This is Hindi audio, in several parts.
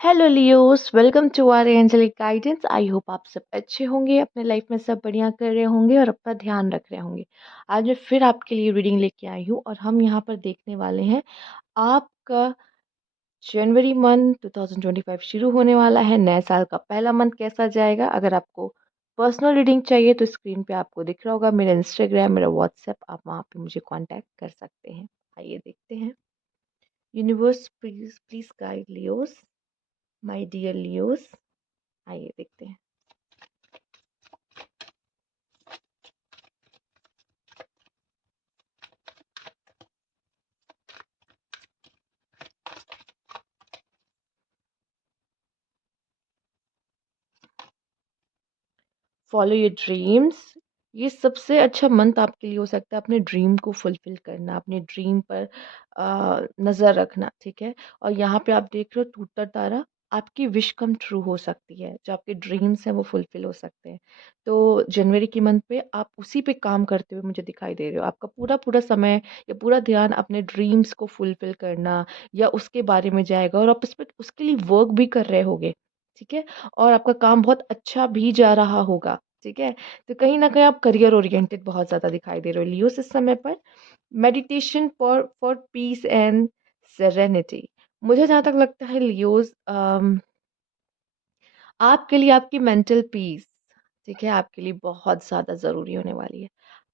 Hello Leos, welcome to our angelic guidance. I hope आप सब अच्छे होंगे, अपने लाइफ में सब बढ़िया कर रहे होंगे और अपना ध्यान रख रहे होंगे। आज मैं फिर आपके लिए रीडिंग लेके आई हूँ और हम यहाँ पर देखने वाले हैं आपका जनवरी मंथ 2025 शुरू होने वाला है। नए साल का पहला मंथ कैसा जाएगा। अगर आपको पर्सनल रीडिंग चाहिए तो स्क्रीन पे आपको दिख रहा होगा मेरा इंस्टाग्राम, मेरा व्हाट्सएप, आप वहाँ पे मुझे कांटेक्ट कर सकते हैं। आइए देखते हैं। Universe please please guide Leos, my dear Leos. आइए देखते हैं। Follow your dreams. ये सबसे अच्छा मंथ आपके लिए हो सकता है अपने ड्रीम को फुलफिल करना, अपने ड्रीम पर नज़र रखना। ठीक है। और यहाँ पे आप देख रहे हो टूटा तारा, आपकी विश कम ट्रू हो सकती है। जो आपके ड्रीम्स हैं वो फुलफिल हो सकते हैं। तो जनवरी की मंथ पे आप उसी पे काम करते हुए मुझे दिखाई दे रहे हो। आपका पूरा पूरा समय या पूरा ध्यान अपने ड्रीम्स को फुलफिल करना या उसके बारे में जाएगा और आप उस पर उसके लिए वर्क भी कर रहे होगे। ठीक है। और आपका काम बहुत अच्छा भी जा रहा होगा। ठीक है। तो कहीं ना कहीं आप करियर ओरिएंटेड बहुत ज़्यादा दिखाई दे रहे हो लियोस इस समय पर। Meditation for for piece and serenity. मुझे जहाँ तक लगता है लियोस, आपके लिए आपकी मेंटल पीस, ठीक है, आपके लिए बहुत ज़्यादा ज़रूरी होने वाली है।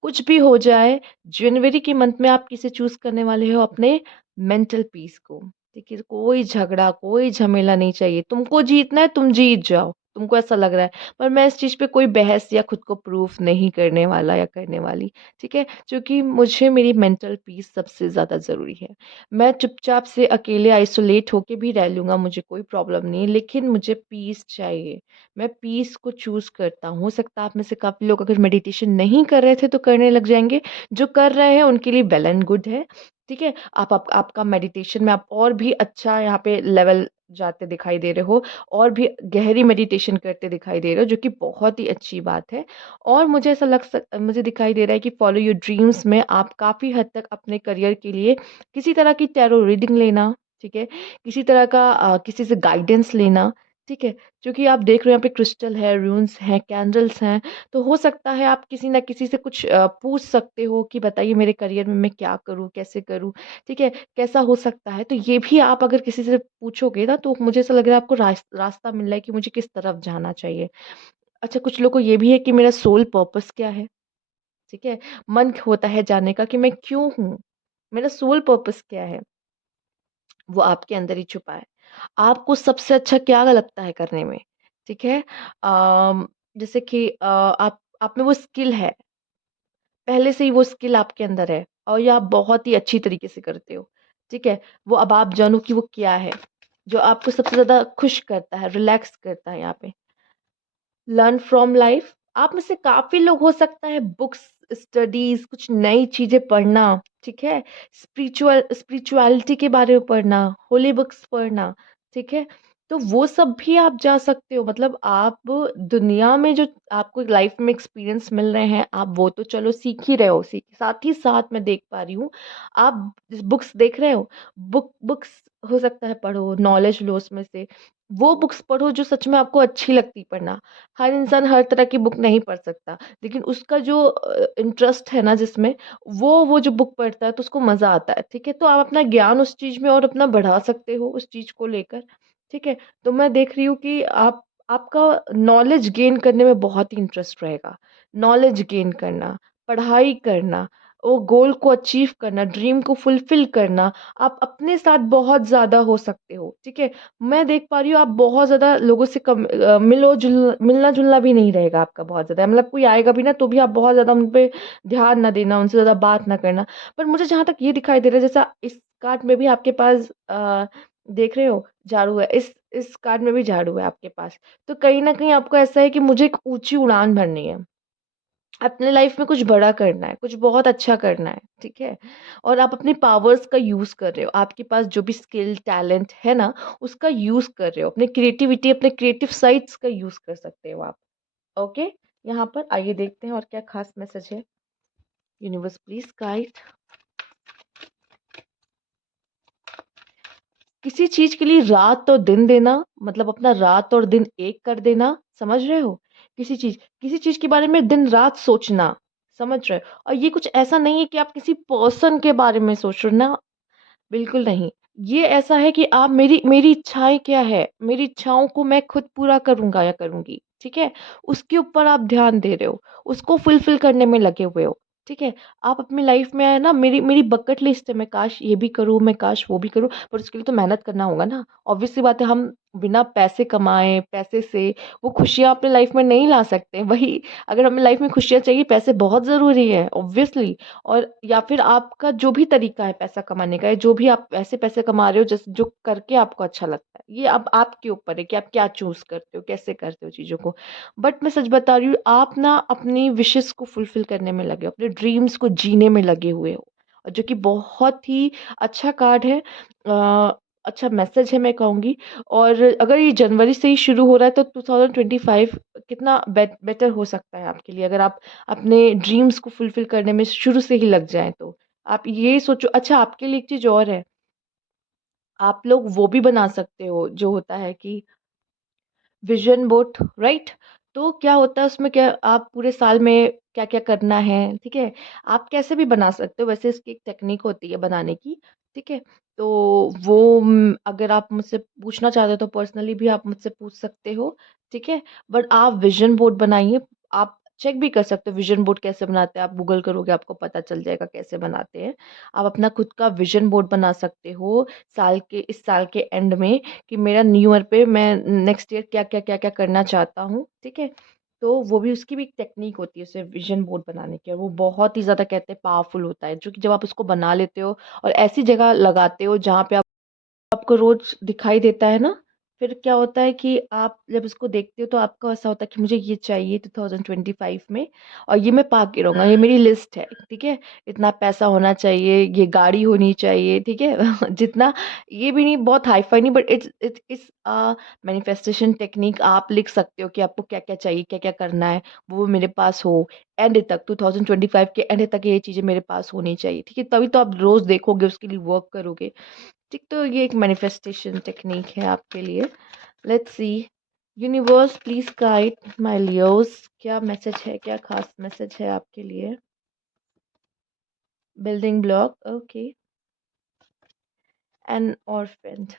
कुछ भी हो जाए, जनवरी के मंथ में आप किसे चूज़ करने वाले हो अपने मेंटल पीस को। ठीक है, कोई झगड़ा, कोई झमेला नहीं चाहिए। तुमको जीतना है, तुम जीत जाओ, तुमको ऐसा लग रहा है। पर मैं इस चीज़ पे कोई बहस या खुद को प्रूफ नहीं करने वाला या करने वाली। ठीक है, क्योंकि मुझे मेरी मेंटल पीस सबसे ज़्यादा ज़रूरी है। मैं चुपचाप से अकेले आइसोलेट होके भी रह लूँगा, मुझे कोई प्रॉब्लम नहीं है, लेकिन मुझे पीस चाहिए। मैं पीस को चूज़ करता हूँ। हो सकता है आप में से काफ़ी लोग अगर मेडिटेशन नहीं कर रहे थे तो करने लग जाएँगे। जो कर रहे हैं उनके लिए वेल एंड गुड है। ठीक है? आपका मेडिटेशन में आप और भी अच्छा यहाँ पे लेवल जाते दिखाई दे रहे हो और भी गहरी मेडिटेशन करते दिखाई दे रहे हो, जो कि बहुत ही अच्छी बात है। और मुझे ऐसा मुझे दिखाई दे रहा है कि फॉलो योर ड्रीम्स में आप काफ़ी हद तक अपने करियर के लिए किसी तरह की टैरो रीडिंग लेना, ठीक है? किसी तरह का किसी से गाइडेंस लेना, ठीक है? क्योंकि आप देख रहे हो यहाँ पे क्रिस्टल है, रून्स हैं, कैंडल्स हैं, तो हो सकता है आप किसी न किसी से कुछ पूछ सकते हो कि बताइए मेरे करियर में मैं क्या करूँ, कैसे करूँ? ठीक है? कैसा हो सकता है? तो ये भी आप अगर किसी से पूछोगे ना तो मुझे ऐसा लग रहा है आपको रास्ता मिल रहा है कि मुझे किस तरफ जाना चाहिए। अच्छा, कुछ लोगों को ये भी है कि मेरा सोल पर्पस क्या है? ठीक है? मन होता है जानने का कि मैं क्यों हूँ? मेरा सोल पर्पस क्या है? वो आपके अंदर ही छुपा है। आपको सबसे अच्छा क्या लगता है करने में? ठीक है? जैसे कि आप में वो स्किल है, पहले से ही वो स्किल आपके अंदर है और ये आप बहुत ही अच्छी तरीके से करते हो। ठीक है? वो अब आप जानो कि वो क्या है, जो आपको सबसे ज़्यादा खुश करता है, रिलैक्स करता है यहाँ पे। Learn from life. आप में से काफ़ी लोग हो सकता है बुक्स, स्टडीज़, कुछ नई चीज़ें पढ़ना, ठीक है? स्पिरिचुअलिटी के बारे में पढ़ना, होली बुक्स पढ़ना, ठीक है? तो वो सब भी आप जा सकते हो। मतलब आप दुनिया में जो आपको लाइफ में एक्सपीरियंस मिल रहे हैं, आप वो तो चलो सीख ही रहे हो, साथ ही साथ मैं देख पा रही हूँ, आप बुक्स देख रहे हो, बुक्स हो सकता है पढ़ो, नॉलेज लो उसमें से। वो बुक्स पढ़ो जो सच में आपको अच्छी लगती पढ़ना। हर इंसान हर तरह की बुक नहीं पढ़ सकता, लेकिन उसका जो इंटरेस्ट है ना जिसमें, वो जो बुक पढ़ता है तो उसको मज़ा आता है, ठीक है? तो आप अपना ज्ञान उस चीज़ में और अपना बढ़ा सकते हो उस चीज़ को लेकर, ठीक है? तो मैं देख रही हूँ कि आपका नॉलेज गेन करने में बहुत ही इंटरेस्ट रहेगा। नॉलेज गेन करना, पढ़ाई करना, वो गोल को अचीव करना, ड्रीम को फुलफ़िल करना, आप अपने साथ बहुत ज़्यादा हो सकते हो, ठीक है? मैं देख पा रही हूँ आप बहुत ज़्यादा लोगों से मिलना-जुलना भी नहीं रहेगा आपका बहुत ज़्यादा। मतलब कोई आएगा भी ना तो भी आप बहुत ज़्यादा उन पे ध्यान ना देना, उनसे ज़्यादा बात ना करना। पर मुझे जहाँ तक ये दिखाई दे रहा है, जैसा इस कार्ड में भी आपके पास देख रहे हो झाड़ू है, इस कार्ड में भी झाड़ू है आपके पास। तो कहीं न कहीं आपको ऐसा है कि मुझे एक ऊँची उड़ान भरनी है। अपने लाइफ में कुछ बड़ा करना है, कुछ बहुत अच्छा करना है, ठीक है? और आप अपनी पावर्स का यूज़ कर रहे हो। आपके पास जो भी स्किल, टैलेंट है ना, उसका यूज़ कर रहे हो। अपनी क्रिएटिविटी, अपने क्रिएटिव साइड्स का यूज़ कर सकते हो आप। ओके? यहाँ पर आइए देखते हैं और क्या खास मैसेज है। Universe please guide. किसी चीज़ के लिए रात और दिन देना, मतलब अपना रात और दिन एक कर देना, समझ रहे हो? किसी चीज़ के बारे में दिन-रात सोचना, समझ रहे हो? और ये कुछ ऐसा नहीं है कि आप किसी पर्सन के बारे में सोच रहे हो ना, बिल्कुल नहीं। ये ऐसा है कि आप मेरी मेरी इच्छाएँ क्या है? मेरी इच्छाओं को मैं खुद पूरा करूँगा या करूँगी, ठीक है? उसके ऊपर आप ध्यान दे रहे हो, उसको फुलफ़िल करने में लगे हुए हो, ठीक है? आप अपनी लाइफ़ में है ना, मेरी मेरी बकेट लिस्ट है, मैं काश ये भी करूँ, मैं काश वो भी करूँ, पर उसके लिए तो मेहनत करना होगा ना। ऑब्वियस सी बात है, हम बिना पैसे कमाए, पैसे से वो खुशियाँ अपनी लाइफ़ में नहीं ला सकते। वही अगर हमें लाइफ़ में खुशियाँ चाहिए, पैसे बहुत ज़रूरी है, ऑब्वियसली। और या फिर आपका जो भी तरीका है पैसा कमाने का, या जो भी आप ऐसे पैसे कमा रहे हो जैसे जो करके आपको अच्छा लगता है, ये अब आपके ऊपर है कि आप क्या चूज़ करते हो, कैसे करते हो चीज़ों को। बट मैं सच बता रही हूँ, आप ना अपनी विशेज़ को फुलफ़िल करने में लगे हो, अपने ड्रीम्स को जीने में लगे हुए हो, और जो कि बहुत ही अच्छा कार्ड है, अच्छा मैसेज है मैं कहूँगी। और अगर ये जनवरी से ही शुरू हो रहा है तो 2025 कितना बेटर हो सकता है आपके लिए, अगर आप अपने ड्रीम्स को फुलफ़िल करने में शुरू से ही लग जाएँ तो। आप ये सोचो, अच्छा आपके लिए एक चीज़ और है, आप लोग वो भी बना सकते हो जो होता है कि विज़न बोर्ड, राइट? तो क्या होता है उसमें, क्या आप पूरे साल में क्या-क्या करना है, ठीक है? आप कैसे भी बना सकते हो, वैसे इसकी एक टेक्नीक होती है बनाने की, ठीक है? तो वो अगर आप मुझसे पूछना चाहते हो तो पर्सनली भी आप मुझसे पूछ सकते हो, ठीक है? बट आप विज़न बोर्ड बनाइए, आप चेक भी कर सकते हो विज़न बोर्ड कैसे बनाते हैं, आप गूगल करोगे आपको पता चल जाएगा कैसे बनाते हैं। आप अपना खुद का विज़न बोर्ड बना सकते हो, इस साल के एंड में, कि मेरा न्यू ईयर पे मैं नेक्स्ट ईयर क्या-क्या करना चाहता हूँ, ठीक है? तो वो भी, उसकी भी एक टेक्नीक होती है उसे विज़न बोर्ड बनाने की, और वो बहुत ही ज़्यादा कहते हैं पावरफुल होता है, जो कि जब आप उसको बना लेते हो और ऐसी जगह लगाते हो जहाँ पे आपको रोज़ दिखाई देता है ना, फिर क्या होता है कि आप जब इसको देखते हो तो आपको ऐसा होता है कि मुझे ये चाहिए 2025 में, और ये मैं पा के रहूँगा, ये मेरी लिस्ट है, ठीक है? इतना पैसा होना चाहिए, ये गाड़ी होनी चाहिए, ठीक है? जितना, ये भी नहीं बहुत हाई-फाई नहीं, बट इट्स मैनिफेस्टेशन टेक्नीक, आप लिख सकते हो कि आपको क्या-क्या चाहिए, क्या-क्या करना है, वो मेरे पास हो, एंड तक 2025 के एंड तक ये चीज़ें मेरे पास होनी चाहिए, ठीक है? तभी तो आप रोज़ देखोगे, उसके लिए वर्क करोगे। ठीक, तो ये एक मैनिफेस्टेशन टेक्नीक है आपके लिए। Let's see, universe please guide my Leos, क्या मैसेज है, क्या खास मैसेज है आपके लिए? Building block, okay. An orphaned,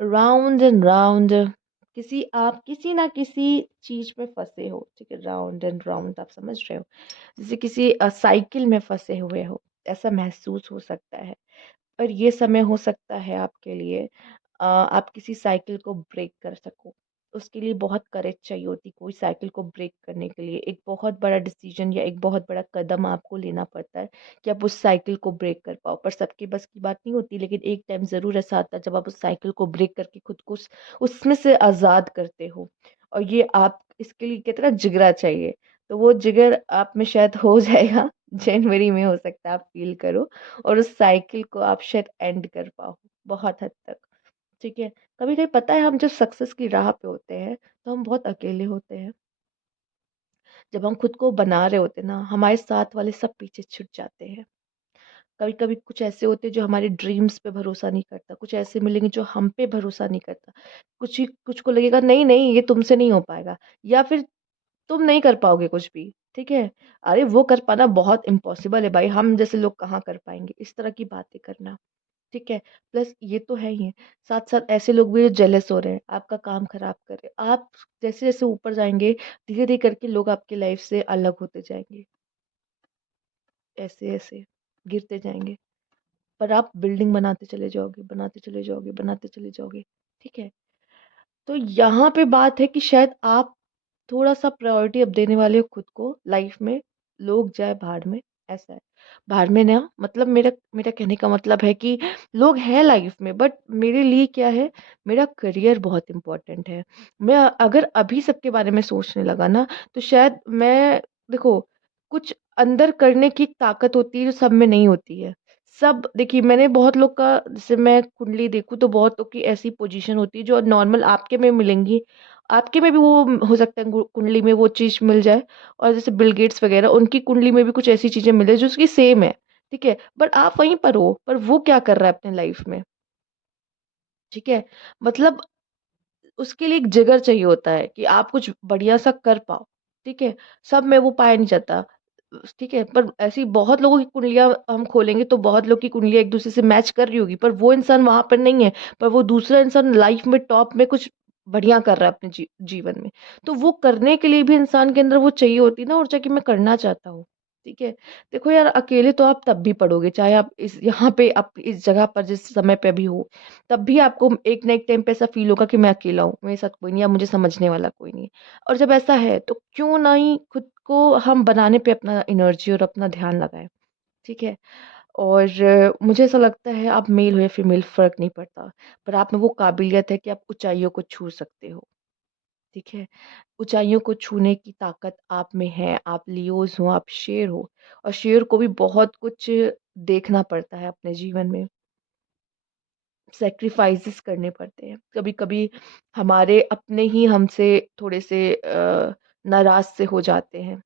round and round, आप किसी ना किसी चीज में फंसे हो, ठीक है? राउंड एंड राउंड, आप समझ रहे हो, जैसे किसी साइकिल में फंसे हुए हो, ऐसा महसूस हो सकता है। और ये समय हो सकता है आपके लिए, आप किसी साइकिल को ब्रेक कर सको। उसके लिए बहुत करेज चाहिए होती, कोई साइकिल को ब्रेक करने के लिए एक बहुत बड़ा डिसीजन या एक बहुत बड़ा कदम आपको लेना पड़ता है कि आप उस साइकिल को ब्रेक कर पाओ। पर सबके बस की बात नहीं होती, लेकिन एक टाइम ज़रूर ऐसा आता है जब आप उस साइकिल को ब्रेक करके खुद को उसमें से आज़ाद करते हो। और ये आप, इसके लिए कितना जिगरा चाहिए, तो वो जिगर आप में शायद हो जाएगा। जनवरी में हो सकता है, आप फील करो, और उस साइकिल को आप शायद एंड कर पाओ बहुत हद तक, ठीक है? कभी-कभी पता है, हम जब सक्सेस की राह पे होते हैं, तो हम बहुत अकेले होते हैं। जब हम खुद को बना रहे होते हैं ना, हमारे साथ वाले सब पीछे छूट जाते हैं। कभी-कभी कुछ ऐसे होते हैं जो हमारे ड्रीम्स पे भरोसा नहीं करता, कुछ ऐसे मिलेंगे जो हम पे भरोसा नहीं करता। कुछ को लगेगा नहीं-नहीं ये तुमसे नहीं हो पाएगा, या फिर तुम नहीं कर पाओगे कुछ भी, ठीक है? अरे वो कर पाना बहुत इम्पॉसिबल है भाई, हम जैसे लोग कहाँ कर पाएँगे, इस तरह की बातें करना। ठीक है? प्लस ये तो है ही है, साथ-साथ ऐसे लोग भी जो जेलस हो रहे हैं, आपका काम खराब कर रहे हैं। आप जैसे-जैसे ऊपर जाएँगे, धीरे-धीरे करके लोग आपकी लाइफ़ से अलग होते जाएँगे, ऐसे-ऐसे गिरते जाएँगे। पर आप बिल्डिंग बनाते चले जाओगे, बनाते चले जाओगे, बनाते चले जाओगे, ठीक है? तो यहाँ पे बात है कि शायद आप थोड़ा-सा प्रायोरिटी अब देने वाले हो खुद को लाइफ़ में, लोग जाए भाड़ में, ऐसा है। भाड़ में ना, मतलब मेरा मेरा कहने का मतलब है कि लोग हैं लाइफ़ में, बट मेरे लिए क्या है, मेरा करियर बहुत इम्पोर्टेंट है। मैं अगर अभी सबके बारे में सोचने लगा ना, तो शायद मैं, देखो, कुछ अंदर करने की एक ताकत होती है जो सब में नहीं होती है। सब देखिए, मैंने बहुत लोग का, जैसे मैं कुंडली देखूँ तो बहुतों की ऐसी पोजीशन होती है जो नॉर्मल आपके में मिलेंगी, आपके में भी वो हो सकता है कुंडली में वो चीज़ मिल जाए, और जैसे बिल गेट्स वगैरह, उनकी कुंडली में भी कुछ ऐसी चीज़ें मिले जो उसकी सेम है, ठीक है? बट आप वहीं पर हो, पर वो क्या कर रहा है अपने लाइफ़ में, ठीक है? मतलब उसके लिए एक जिगर चाहिए होता है कि आप कुछ बढ़िया-सा कर पाओ, ठीक है? सब में वो पाया नहीं जाता, ठीक है? पर ऐसी बहुत लोगों की कुंडलियाँ हम खोलेंगे तो बहुत लोग की कुंडलियाँ एक-दूसरे से मैच कर रही होगी, पर वो इंसान वहाँ पर नहीं है, पर वो दूसरा इंसान लाइफ़ में टॉप में कुछ बढ़िया कर रहा है अपने जीवन में। तो वो करने के लिए भी इंसान के अंदर वो चाहिए होती है ना ऊर्जा कि मैं करना चाहता हूँ, ठीक है? देखो यार, अकेले तो आप तब भी पढ़ोगे, चाहे आप इस यहाँ पे आप इस जगह पर जिस समय पे अभी हो, तब भी आपको एक ना एक टाइम पे ऐसा फ़ील होगा कि मैं अकेला हूँ, मेरे साथ कोई नहीं है, मुझे समझने वाला कोई नहीं है। और जब ऐसा है तो क्यों ना ही खुद को हम बनाने पे अपना एनर्जी और अपना ध्यान लगाएँ, ठीक है? और मुझे ऐसा लगता है आप मेल हो या फीमेल फ़र्क नहीं पड़ता, पर आप में वो काबिलियत है कि आप ऊँचाइयों को छू सकते हो, ठीक है? ऊँचाइयों को छूने की ताकत आप में है, आप लियोज़ हो, आप शेर हो, और शेर को भी बहुत कुछ देखना पड़ता है अपने जीवन में। सैक्रिफ़ाइसेस करने पड़ते हैं। कभी-कभी हमारे अपने ही हमसे थोड़े से नाराज़ से हो जाते हैं,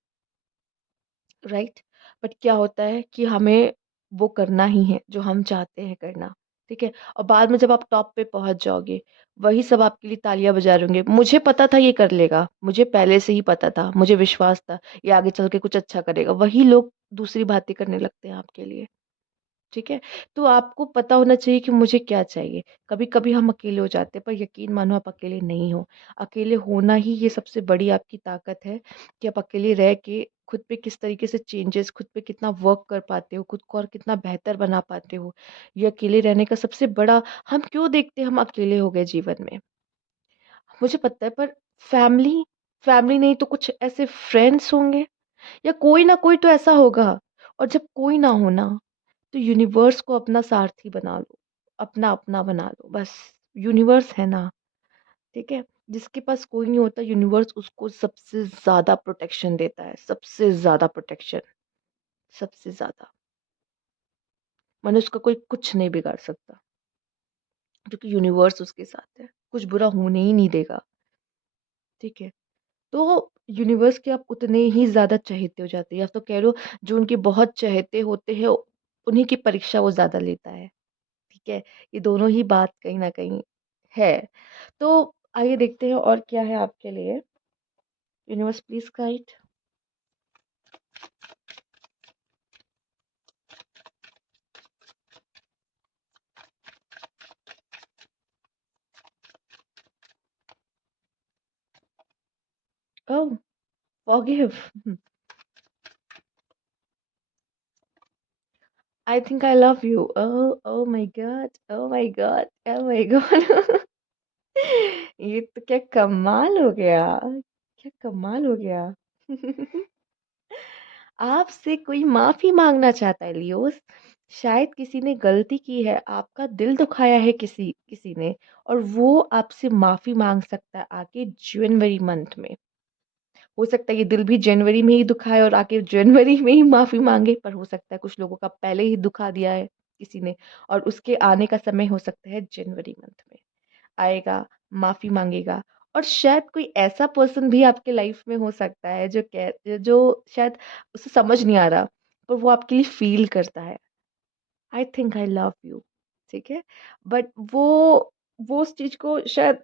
राइट? बट क्या होता है कि हमें वो करना ही है जो हम चाहते हैं करना, ठीक है? और बाद में जब आप टॉप पे पहुँच जाओगे, वही सब आपके लिए तालियाँ बजा रहे होंगे। मुझे पता था ये कर लेगा, मुझे पहले से ही पता था, मुझे विश्वास था, ये आगे चल के कुछ अच्छा करेगा। वही लोग दूसरी बातें करने लगते हैं आपके लिए। ठीक है? तो आपको पता होना चाहिए कि मुझे क्या चाहिए। कभी-कभी हम अकेले हो जाते हैं, पर यकीन मानो आप अकेले नहीं हो। अकेले होना ही ये सबसे बड़ी आपकी ताकत है कि आप अकेले रह के खुद पे किस तरीके से चेंजेस, खुद पे कितना वर्क कर पाते हो, खुद को और कितना बेहतर बना पाते हो। ये अकेले रहने का सबसे बड़ा, हम क्यों देखते हैं हम अकेले हो गए जीवन में? मुझे पता है, पर फैमिली फैमिली नहीं तो कुछ ऐसे फ्रेंड्स होंगे, या कोई ना कोई तो ऐसा होगा। और जब कोई ना हो ना, तो यूनिवर्स को अपना सारथी बना लो, अपना अपना बना लो बस। यूनिवर्स है ना, ठीक है? जिसके पास कोई नहीं होता, यूनिवर्स उसको सबसे ज़्यादा प्रोटेक्शन देता है, सबसे ज़्यादा प्रोटेक्शन, सबसे ज़्यादा। माने उसका कोई कुछ नहीं बिगाड़ सकता, क्योंकि यूनिवर्स उसके साथ है, कुछ बुरा होने ही नहीं देगा, ठीक है? तो यूनिवर्स के आप उतने ही ज़्यादा चहेते हो जाते हैं, या तो कह लो जो उनके बहुत चहेते होते हैं, उन्हीं की परीक्षा वो ज़्यादा लेता है, ठीक है? ये दोनों ही बात कहीं न कहीं है। तो आइए देखते हैं और क्या है आपके लिए। Universe please guide. Oh! Forgive. I think I love you. Oh! Oh my God! Oh my God! Oh my God! ये तो क्या कमाल हो गया! क्या कमाल हो गया! आपसे कोई माफ़ी माँगना चाहता है लियोस। शायद किसी ने गलती की है, आपका दिल दुखाया है किसी किसी ने, और वो आपसे माफ़ी माँग सकता है आके जनवरी मंथ में। हो सकता है ये दिल भी जनवरी में ही दुखाए और आके जनवरी में ही माफ़ी माँगे, पर हो सकता है कुछ लोगों का पहले ही दुखा दिया है किसी ने, और उसके आने का समय हो सकता है जनवरी मंथ में। आएगा, माफ़ी माँगेगा, और शायद कोई ऐसा पर्सन भी आपके लाइफ़ में हो सकता है जो शायद उसे समझ नहीं आ रहा, पर वो आपके लिए फ़ील करता है। I think I love you, ठीक है? बट वो उस चीज़ को शायद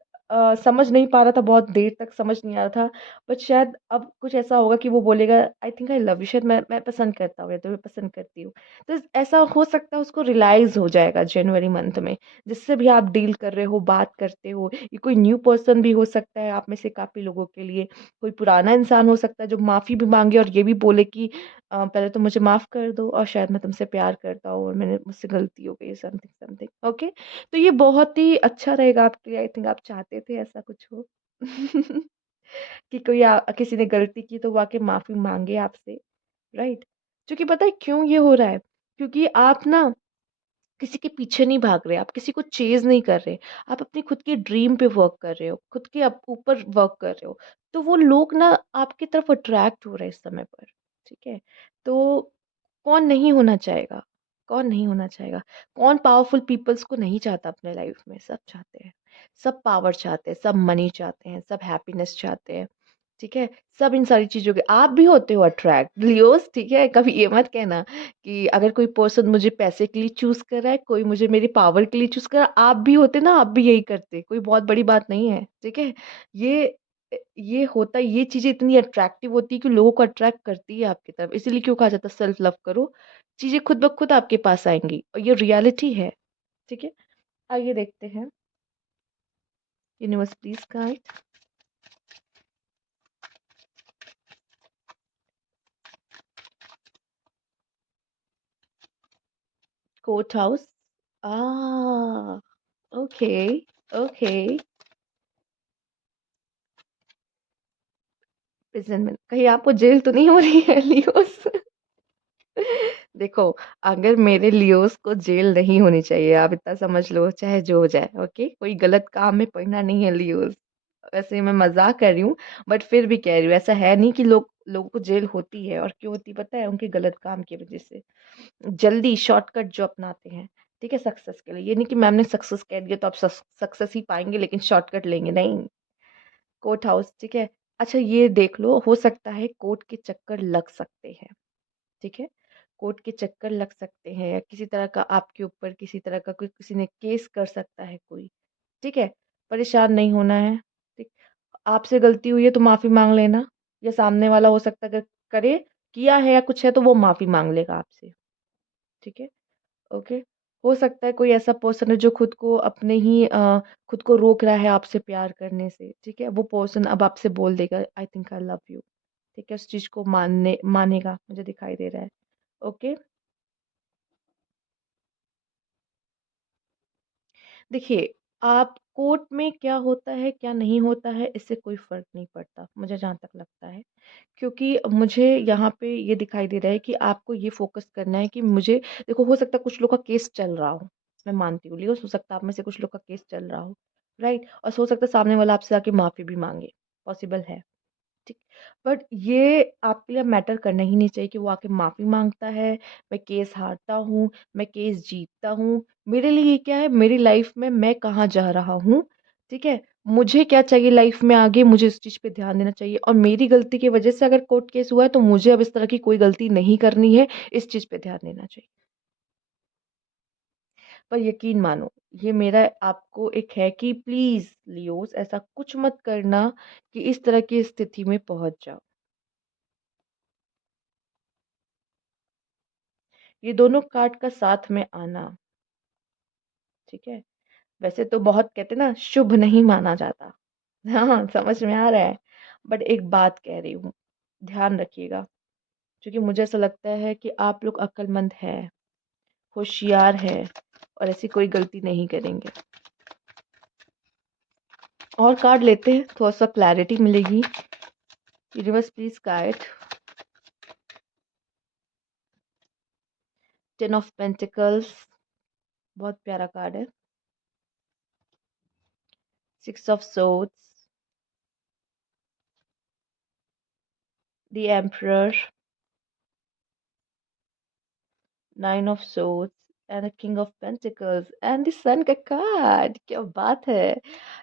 समझ नहीं पा रहा था, बहुत देर तक समझ नहीं आ रहा था। बट शायद अब कुछ ऐसा होगा कि वो बोलेगा I think I love you, शायद मैं पसंद करता हूँ या तुम्हें पसंद करती हूँ। तो ऐसा हो सकता है उसको रियलाइज़ हो जाएगा जनवरी मंथ में, जिससे भी आप डील कर रहे हो, बात करते हो। ये कोई न्यू पर्सन भी हो सकता है आप में से काफ़ी लोगों के लिए। कोई पुराना इंसान हो सकता है जो माफ़ी भी माँगे और ये भी बोले कि पहले तो मुझे माफ़ कर दो, और शायद मैं तुमसे प्यार करता हूँ और मैंने मुझसे गलती हो गई, समथिंग समथिंग, ओके? तो ये बहुत ही अच्छा रहेगा आपके लिए। आई थिंक आप चाहते थे ऐसा कुछ हो। कि कोई किसी ने गलती की तो वो आके माफ़ी माँगे आपसे, राइट? क्योंकि पता है क्यों ये हो रहा है? क्योंकि आप ना किसी के पीछे नहीं भाग रहे, आप किसी को चेज़ नहीं कर रहे, आप अपनी खुद की ड्रीम पे वर्क कर रहे हो, खुद के ऊपर वर्क कर रहे हो। तो वो लोग ना आपकी तरफ अट्रैक्ट हो रहे हैं इस समय पर, ठीक है? तो कौन नहीं होना चाहेगा? कौन नहीं होना चाहेगा? कौन पावरफुल पीपल्स को नहीं चाहता अपने लाइफ में? सब चाहते हैं। सब पावर चाहते हैं, सब मनी चाहते हैं, सब हैप्पीनेस चाहते हैं। ठीक है? सब इन सारी चीज़ों के आप भी होते हो अट्रैक्ट लियोज़, ठीक है? कभी ये मत कहना कि अगर कोई पर्सन मुझे पैसे के लिए चूज़ कर रहा है, कोई मुझे मेरी पावर के लिए चूज़ कर रहा है, आप भी होते ना, आप भी यही करते। कोई बहुत बड़ी बात नहीं है, ठीक है? ये ये होता है, ये चीज़ें इतनी अट्रैक्टिव होती है कि लोगों को अट्रैक्ट करती है आपकी तरफ। इसीलिए क्यों कहा जाता है सेल्फ लव करो, चीज़ें खुद ब खुद आपके पास आएँगी और ये रियलिटी है, ठीक है? आइए देखते हैं, universe please guide court house. Ah, okay, okay. Prison कहीं आपको जेल तो नहीं हो रही है लियोस? देखो, अगर मेरे लियोस को जेल नहीं होनी चाहिए, आप इतना समझ लो, चाहे जो हो जाए, ओके? कोई गलत काम में पड़ना नहीं है लियोस। वैसे मैं मज़ाक कर रही हूँ, बट फिर भी कह रही हूँ, ऐसा है नहीं कि लोगों को जेल होती है और क्यों होती है पता है? उनके गलत काम की वज़ह से। जल्दी शॉर्टकट जो अपनाते हैं, ठीक है? सक्सेस के लिए। ये नहीं कि मैम ने सक्सेस कह दिया तो आप सक्सेस ही पाएँगे लेकिन शॉर्टकट लेंगे, नहीं। कोर्ट हाउस, ठीक है? अच्छा ये देख लो, हो सकता है कोर्ट के चक्कर लग सकते हैं, ठीक है? कोर्ट के चक्कर लग सकते हैं या किसी तरह का आपके ऊपर किसी तरह का कोई किसी ने केस कर सकता है कोई, ठीक है? परेशान नहीं होना है, ठीक? आपसे गलती हुई है तो माफ़ी माँग लेना या सामने वाला हो सकता है अगर करे, किया है या कुछ है तो वो माफ़ी माँग लेगा आपसे, ठीक है? ओके। हो सकता है कोई ऐसा पर्सन है जो खुद को रोक रहा है आपसे प्यार करने से, ठीक है? वो पर्सन अब आपसे बोल देगा I think I love you, ठीक है? उस चीज़ को मानेगा, मुझे दिखाई दे रहा है। ओके। देखिए, आप कोर्ट में क्या होता है, क्या नहीं होता है, इससे कोई फ़र्क नहीं पड़ता, मुझे जहाँ तक लगता है। क्योंकि मुझे यहाँ पे ये दिखाई दे रहा है कि आपको ये फ़ोकस करना है कि मुझे देखो हो सकता है कुछ लोग का केस चल रहा हो, मैं मानती हूँ, लियोस हो सकता है आप में से कुछ लोग का केस चल रहा हो, राइट? और हो सकता है सामने वाला आपसे आके माफ़ी भी माँगे, पॉसिबल है। ठीक। बट ये आपके लिए मैटर करना ही नहीं चाहिए कि वो आके माफ़ी माँगता है, मैं केस हारता हूँ, मैं केस जीतता हूँ। मेरे लिए ये क्या है, मेरी लाइफ़ में मैं कहाँ जा रहा हूँ, ठीक है? मुझे क्या चाहिए लाइफ़ में आगे, मुझे इस चीज़ पे ध्यान देना चाहिए और मेरी गलती की वज़ह से अगर कोर्ट केस हुआ है, तो मुझे अब इस तरह की कोई गलती नहीं करनी है, इस चीज़ पे ध्यान देना चाहिए। पर यकीन मानो, ये मेरा आपको एक है कि प्लीज़ लियोज़ ऐसा कुछ मत करना कि इस तरह की स्थिति में पहुँच जाओ। ये दोनों कार्ड का साथ में आना, ठीक है? वैसे तो बहुत कहते हैं ना शुभ नहीं माना जाता। हाँ, समझ में आ रहा है। बट एक बात कह रही हूँ, ध्यान रखिएगा क्योंकि मुझे ऐसा लगता है कि आप लोग अक्लमंद हैं, होशियार हैं और ऐसी कोई गलती नहीं करेंगे। और कार्ड लेते हैं, थोड़ा-सा क्लैरिटी मिलेगी। Universe please guide 10 of pentacles बहुत प्यारा कार्ड है। 6 of swords, the emperor, 9 of swords and the king of pentacles and the sun का कार्ड। क्या बात है!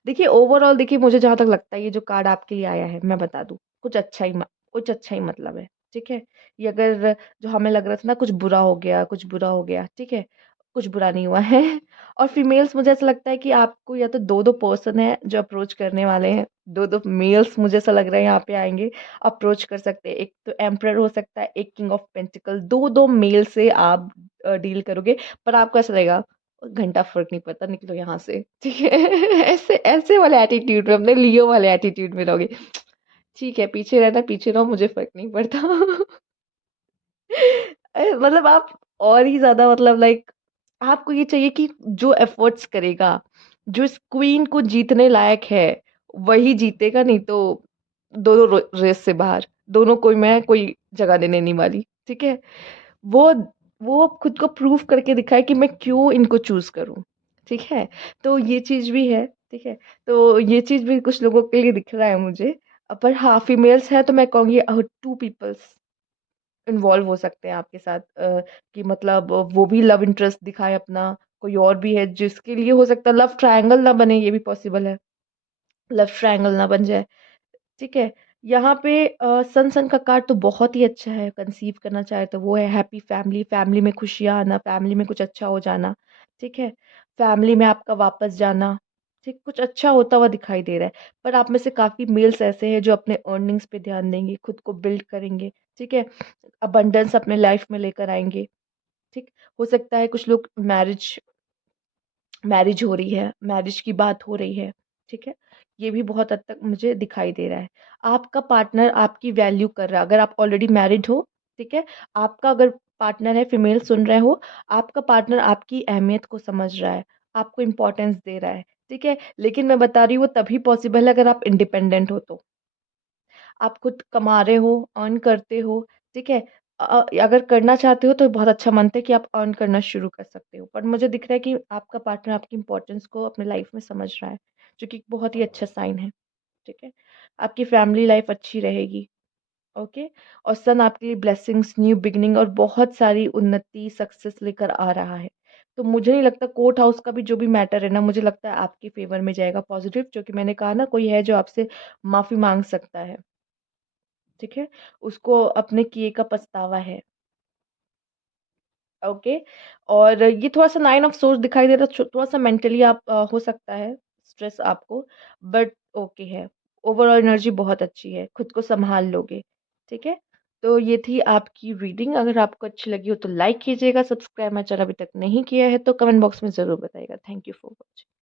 देखिए ओवरऑल देखिए मुझे जहाँ तक लगता है ये जो कार्ड आपके लिए आया है मैं बता दूँ, कुछ अच्छा ही मतलब है, ठीक है? ये अगर जो हमें लग रहा था ना कुछ बुरा हो गया, ठीक है? कुछ बुरा नहीं हुआ है और फीमेल्स मुझे ऐसा लगता है कि आपको या तो 2-2 पर्सन हैं जो अप्रोच करने वाले हैं, 2-2 मेल्स मुझे ऐसा लग रहा है यहाँ पे आएँगे, अप्रोच कर सकते हैं। एक तो एम्परर हो सकता है, एक किंग ऑफ पेंटिकल, 2-2 मेल से आप डील करोगे, पर आपको ऐसा लगेगा घंटा फ़र्क नहीं पड़ता, निकलो यहाँ से, ठीक है? ऐसे ऐसे वाले एटीट्यूड में, अपने लियो वाले एटीट्यूड में रहोगे, ठीक है, पीछे रहना पीछे रहो, मुझे फ़र्क नहीं पड़ता। मतलब आप और ही ज़्यादा मतलब लाइक आपको ये चाहिए कि जो एफ़र्ट्स करेगा, जो इस क्वीन को जीतने लायक है, वही जीतेगा, नहीं तो दोनों रेस से बाहर, दोनों कोई जगह देने नहीं वाली, ठीक है? वो वो खुद को प्रूव करके दिखाए कि मैं क्यों इनको चूज़ करूँ, ठीक है? तो ये चीज़ भी है, ठीक है? तो ये चीज़ भी कुछ लोगों के लिए दिख रहा है मुझे। पर हाँ, फीमेल्स हैं तो मैं कहूँगी 2 पीपल्स इन्वॉल्व हो सकते हैं आपके साथ कि मतलब वो भी लव इंटरेस्ट दिखाए अपना, कोई और भी है जिसके लिए हो सकता है लव ट्रायंगल ना बने, ये भी पॉसिबल है। लव ट्रायंगल ना बन जाए, ठीक है? यहाँ पे सन का कार्ड तो बहुत ही अच्छा है, कंसीव करना चाहे तो वो है हैप्पी फैमिली, फैमिली में खुशियाँ आना, फैमिली में कुछ अच्छा हो जाना, ठीक है? फैमिली में आपका वापस जाना, ठीक, कुछ अच्छा होता हुआ दिखाई दे रहा है। पर आप में से काफ़ी मेल्स ऐसे हैं जो अपने अर्निंग्स पे ध्यान देंगे, खुद को बिल्ड करेंगे, ठीक है? अबंडेंस अपने लाइफ में लेकर आएँगे, ठीक? हो सकता है कुछ लोग मैरिज मैरिज हो रही है, मैरिज की बात हो रही है, ठीक है? ये भी बहुत हद तक मुझे दिखाई दे रहा है। आपका पार्टनर आपकी वैल्यू कर रहा है, अगर आप ऑलरेडी मैरिड हो, ठीक है? आपका अगर पार्टनर है, फीमेल सुन रहे हो, आपका पार्टनर आपकी अहमियत को समझ रहा है, आपको इम्पोर्टेंस दे रहा है, ठीक है? लेकिन मैं बता रही हूँ वो तभी पॉसिबल है अगर आप इंडिपेंडेंट हो तो। आप खुद कमा रहे हो, अर्न करते हो, ठीक है? अगर करना चाहते हो तो बहुत अच्छा मानते हैं कि आप अर्न करना शुरू कर सकते हो। पर मुझे दिख रहा है कि आपका पार्टनर आपकी इम्पोर्टेंस को अपनी लाइफ में समझ रहा है, जो कि बहुत ही अच्छा साइन है, ठीक है? आपकी फैमिली लाइफ अच्छी रहेगी, ओके? और सन आपके लिए ब्लेसिंग्स, न्यू बिगिनिंग और बहुत सारी उन्नति, सक्सेस लेकर आ रहा है। तो मुझे नहीं लगता कोर्ट हाउस का भी जो भी मैटर है ना, मुझे लगता है आपके फ़ेवर में जाएगा पॉज़िटिव, जो कि मैंने कहा ना कोई है जो आपसे माफ़ी माँग सकता है। ठीक है? उसको अपने किए का पछतावा है, ओके? और ये थोड़ा-सा 9 ऑफ सोर्स दिखाई दे रहा है, थोड़ा-सा मेंटली आप हो सकता है स्ट्रेस आपको, बट ओके है। ओवरऑल एनर्जी बहुत अच्छी है, खुद को सँभाल लोगे, ठीक है? तो ये थी आपकी रीडिंग, अगर आपको अच्छी लगी हो तो लाइक कीजिएगा, सब्सक्राइब मेरा चैनल अभी तक नहीं किया है तो कमेंट बॉक्स में ज़रूर बताइएगा। Thank you for watching.